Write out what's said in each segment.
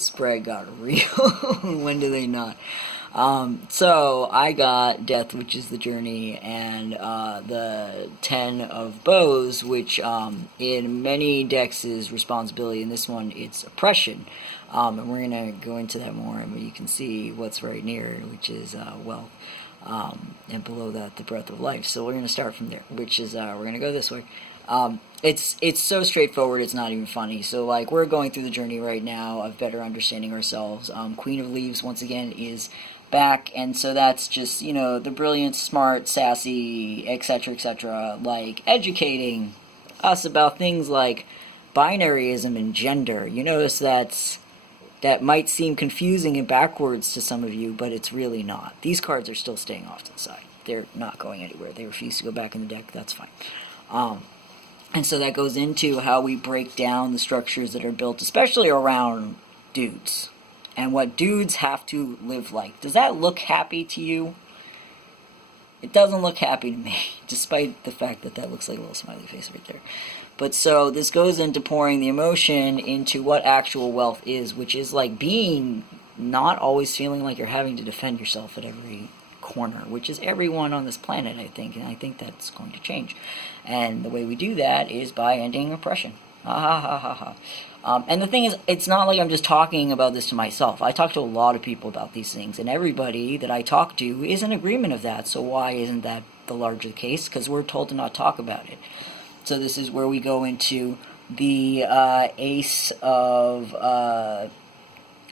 spread got real. When do they not? So I got Death, which is the journey, and the 10 of Bows, which in many decks is responsibility. In this one, it's oppression. And we're going to go into that more, and you can see what's right near it, which is wealth. And below that, the breath of life. So we're going to start from there, which is, we're going to go this way. It's so straightforward, it's not even funny. So, like, we're going through the journey right now of better understanding ourselves. Queen of Leaves, once again, is back, and so that's just, you know, the brilliant, smart, sassy, etc., like, educating us about things like binaryism and gender. You notice that might seem confusing and backwards to some of you, but it's really not. These cards are still staying off to the side. They're not going anywhere. They refuse to go back in the deck. That's fine. And so that goes into how we break down the structures that are built, especially around dudes, and what dudes have to live like. Does that look happy to you? It doesn't look happy to me, despite the fact that that looks like a little smiley face right there. But so this goes into pouring the emotion into what actual wealth is, which is like being not always feeling like you're having to defend yourself at every corner, which is everyone on this planet, I think, and I think that's going to change. And the way we do that is by ending oppression. And the thing is, it's not like I'm just talking about this to myself. I talk to a lot of people about these things, and everybody that I talk to is in agreement of that. So why isn't that the larger case? Because we're told to not talk about it. So this is where we go into the Ace of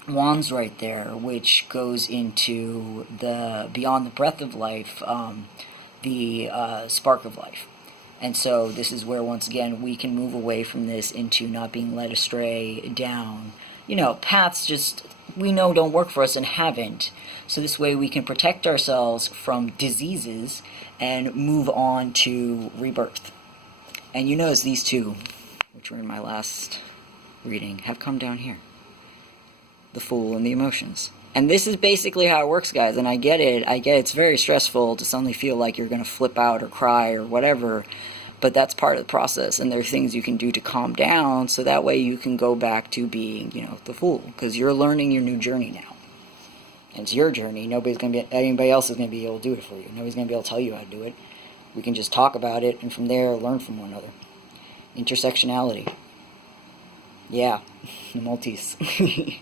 Wands right there, which goes into the beyond the breath of life, the spark of life. And so this is where, once again, we can move away from this into not being led astray down, you know, paths just we know don't work for us and haven't. So this way we can protect ourselves from diseases and move on to rebirth. And you notice these two, which were in my last reading, have come down here. The Fool and the Emotions. And this is basically how it works, guys, and I get it. It's very stressful to suddenly feel like you're going to flip out or cry or whatever, but that's part of the process, and there are things you can do to calm down, so that way you can go back to being, you know, the Fool, because you're learning your new journey now. And it's your journey. Anybody else is going to be able to do it for you. Nobody's going to be able to tell you how to do it. We can just talk about it, and from there, learn from one another. Intersectionality. Yeah, Nmultis.